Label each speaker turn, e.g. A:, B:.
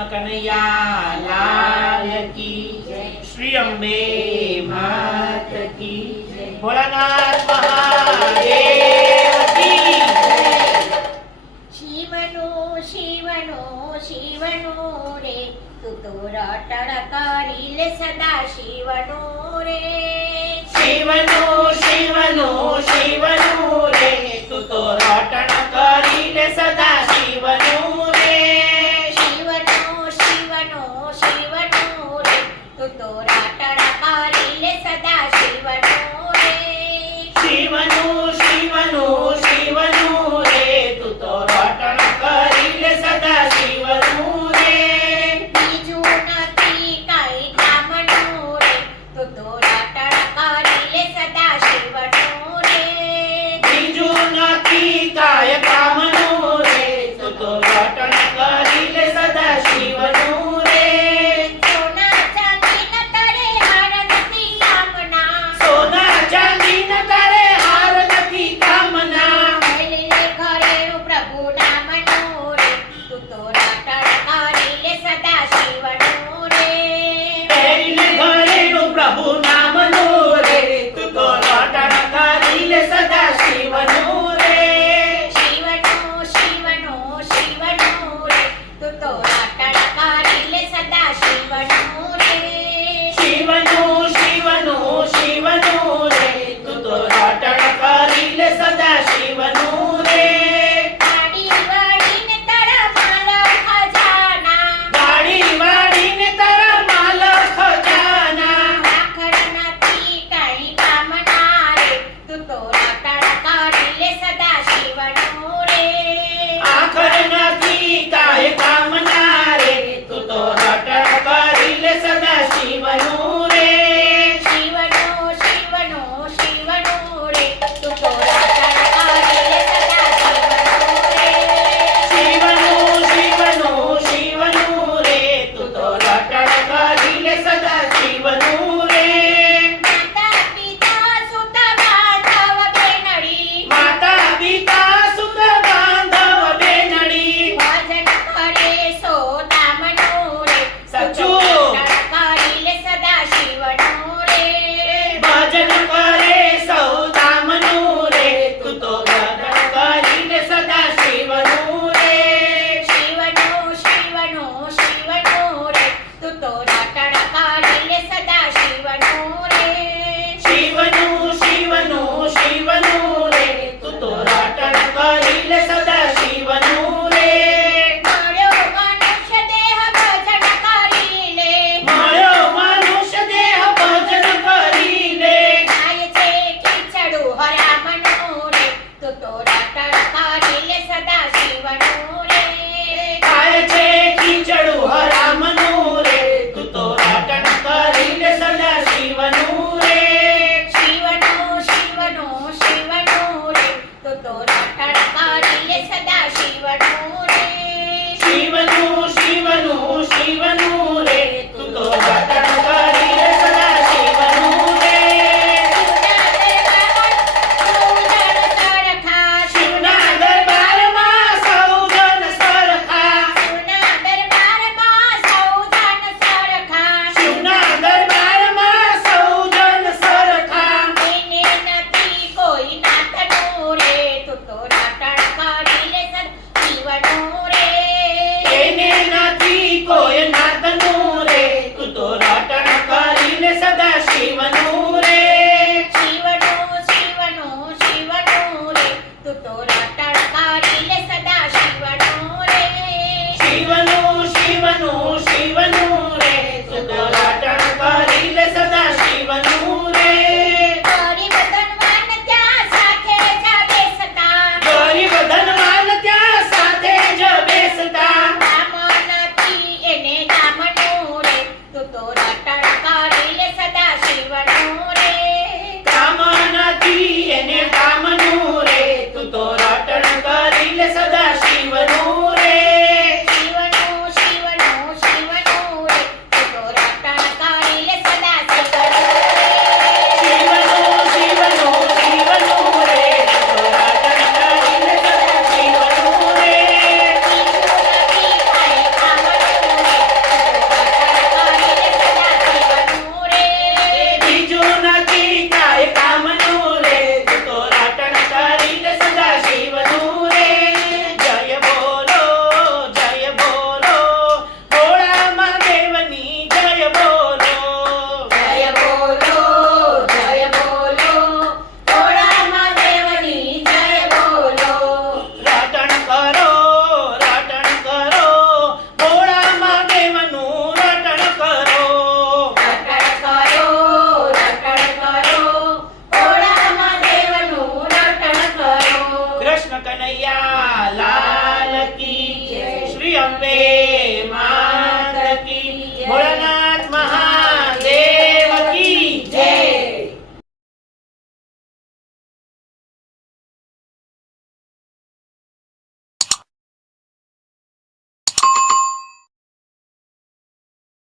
A: કૃષ્ણ કનૈયા લાલ કી શ્રી અંબે માત કી ભોળાનાથ મહાદેવ કી
B: શિવનો શિવનો શિવનું રે તું તો રટણ કરી લે સદા શિવનો રે
A: શિવનો શિવનો શિવનો